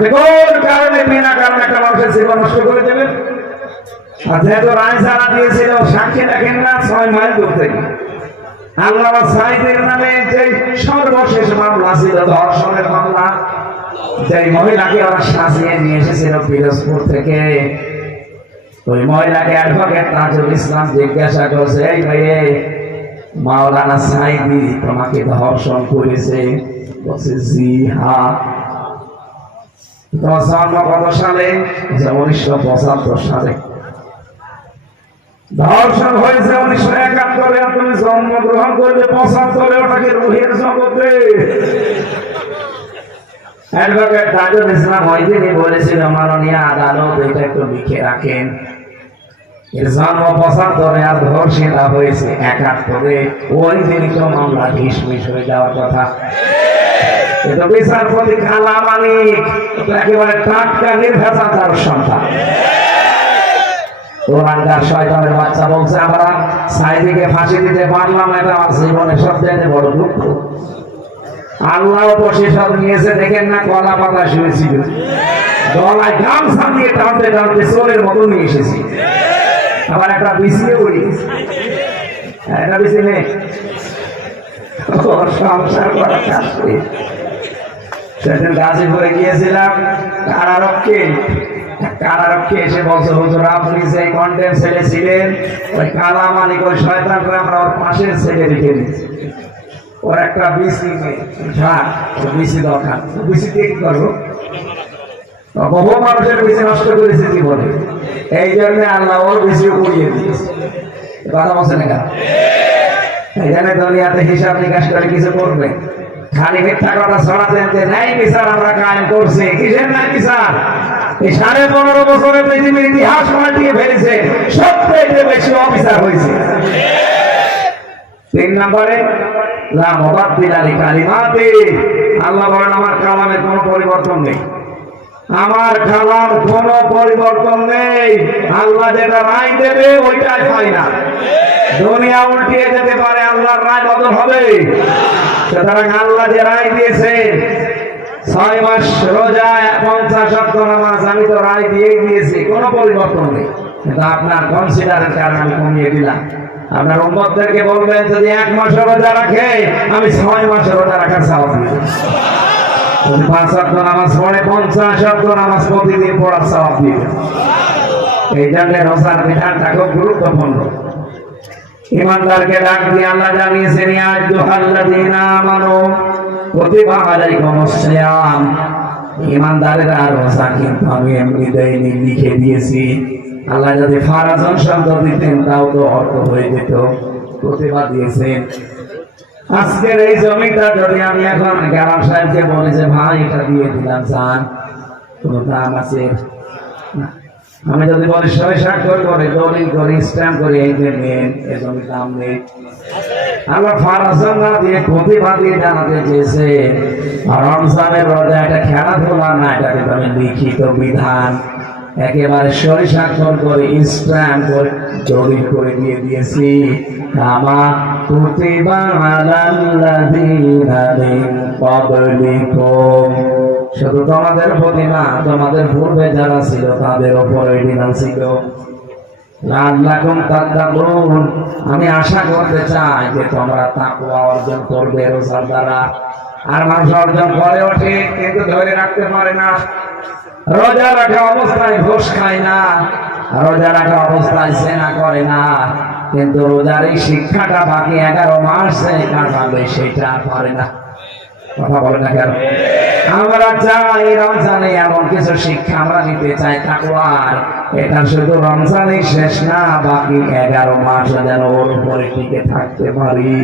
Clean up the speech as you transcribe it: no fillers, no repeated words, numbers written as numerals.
কোন কারণে বিনা কারণে একটা মানুষের জীবন নষ্ট করে দেবেন? আর যেহেতু রায় যারা দিয়েছিল সাক্ষী দেখেন না 6 মাইল দূর থেকে আল্লামা সাইদের নামে যে সর্বশেষ মামলা ছিল ধর্ষণের মামলা, যে মহিলাকে ওরা সাজিয়ে নিয়ে এসেছিল পিরোজপুর থেকে, ওই মহিলাকে অ্যাডভোকেট তাজুল ইসলাম জিজ্ঞাসা করছে, এই মেয়ে মাওলানা সাইদি তোমাকে ধর্ষণ করেছে? বলছে জি হ্যাঁ। তোমার জন্ম কত সালে? 1975 সালে। ধর্ষণ হয়েছে 1971-এ, আর তুমি জন্মগ্রহণ করলে 75-এ, ওটাকে রুহের জগতে। অ্যাডভোকেট তাজুল ইসলাম ওই দিনই বলেছিল, মাননীয় আদালত এটা একটু লিখে রাখেন, এর জন্ম 75-এ আর ধর্ষিতা হয়েছে 71-এ, ওই দিনই তো মামলা ঢিসমিস হয়ে যাওয়ার কথা। এটা বিচারপতি খালা মালিক একেবারে টাটকা নির্ভেজাল তার সন্তান। ওরাঙ্গার শয়তানের বাচ্চা বলছে, আমরা সাইদিকে ফাঁসি দিতে পারলাম না, এটা আমার জীবনের সবচেয়ে বড় দুঃখ। আল্লাহ প্রতিশোধ নিয়েছে, দেখেন না কলা পাতা শুয়েছিল, গলায় গামছা দিয়ে টানতে টানতে চোরের মতো নিয়ে এসেছি। আবার একটা বিছিয়ে পড়িয়েছি, একটা বিছিয়ে নেই সংসার করা কাজ। সেদিন গাজীপুরে গিয়েছিলাম, কারারক্ষী এসে বলছে, হুজুর আপনি যে কন্টেম ছেলে ছিলেন, ওই কালা মালিক ওই শয়তান করে আমরা ওর পাশের ছেলে রেখে দিচ্ছি, ওর একটা বিসি বিসি দরকার, বিসি দিয়ে কি করবো? বহু মানুষের বিসি নষ্ট করেছে জীবনে, এই জন্য আল্লাহ ওর বিসি উড়িয়ে দিয়েছে। কথা বলছে না? এখানে দুনিয়াতে হিসাব নিকাশ করে কিছু করবে, খালি মিথ্যা কথা ছড়াতে নাই বিচার আমরা কায়েম করছি। কিসের নাই বিচার? এই 15.5 বছরে পৃথিবীর ইতিহাস পাল্টিয়ে ফেলেছে, সবচেয়ে বেশি অবিচার হয়েছে। 3 নম্বরে লা মুবাদদিলা লিকালিমাতি, আল্লাহ বলেন আমার কালামের কোনো পরিবর্তন নেই, আমার কালাম কোনো পরিবর্তন নেই। আল্লাহ যেটা রায় দেবে ওইটাই ফাইনাল। দুনিয়া উল্টিয়ে যেতে পারে, আল্লাহর রায় বদল হবে। সুতরাং আল্লাহ যে রায় দিয়েছে 6 মাস রোজা 50 ওয়াক্ত নামাজ, আমি তো রায় দিয়েই দিয়েছি, কোনো পরিবর্তন নেই। কিন্তু আপনার কনসিডারের কারণে আমি কমিয়ে দিলাম। আপনার উম্মতদেরকে বলবেন যদি 1 মাস রোজা রাখে, আমি 6 মাস রোজা রাখার সওয়াব দিব। যদি 5 ওয়াক্ত নামাজ পড়ে 50 ওয়াক্ত নামাজ প্রতিদিন পড়ার সওয়াব দিব। এই জন্য রোজার বিধানটা খুব গুরুত্বপূর্ণ। ঈমানদারকে ডাক দিয়ে আল্লাহ জানিয়েছেন, ইয়া আইয়ুহাল্লাযীনা আমানু কুতিবা আলাইকুমুস সিয়াম, ঈমানদারেরা রোজা কিন্তু আমি এমনিতেই লিখে দিয়েছি। আল্লাহ যদি ফারাজন শব্দ দিতেন তাও তো অর্থ হয়ে যেত, কুতিবা দিয়েছেন। আজকের এই জমিটা যদি আমি এখন গ্রাম সাহেবকে বলি যে ভাই এটা দিয়ে দিলাম, জান কোনো দাম আছে না, আমি যদি বলি সই স্বাক্ষর করে দলিল করে স্ট্যাম্প করে এই যে নেন, এই জমির দাম নেই। আল্লাহ ফারাজন না দিয়ে প্রতিভা দিয়ে জানাতে চেয়েছে রমজানের রোজা একটা খেলাধুলা না, এটাকে আমি লিখিত বিধান একেবারে সই স্বাক্ষর করে স্ট্যাম্প করে দলিল করে দিয়ে দিয়েছি। কামা কুতিবা আলাল্লাযীনা মিন ক্বাবলিকুম, শুধু তোমাদের প্রতি না, তোমাদের পূর্বে যারা ছিল তাদের উপর এই বিধান ছিল। লাআল্লাকুম তাত্তাকুন, আমি আশা করতে চাই যে তোমরা তাকওয়া অর্জন করবে রোজার দ্বারা। আর মানুষ অর্জন করে ওঠে কিন্তু ধরে রাখতে পারে না। রোজা রাখা অবস্থায় ঘুষ খায় না, রোজা রাখা অবস্থায় সেনা করে না, কিন্তু রোজার এই শিক্ষাটা বাকি 11 মাস কাটাবে সেটা পারে না। কথা বলে না কেন? আমরা চাই রমজানে এমন কিছু শিক্ষা আমরা নিতে চাই তাকওয়ার, এটা শুধু রমজানই শেষ না, বাকি 11 মাস যেন ওর উপরে টিকে থাকতে পারি।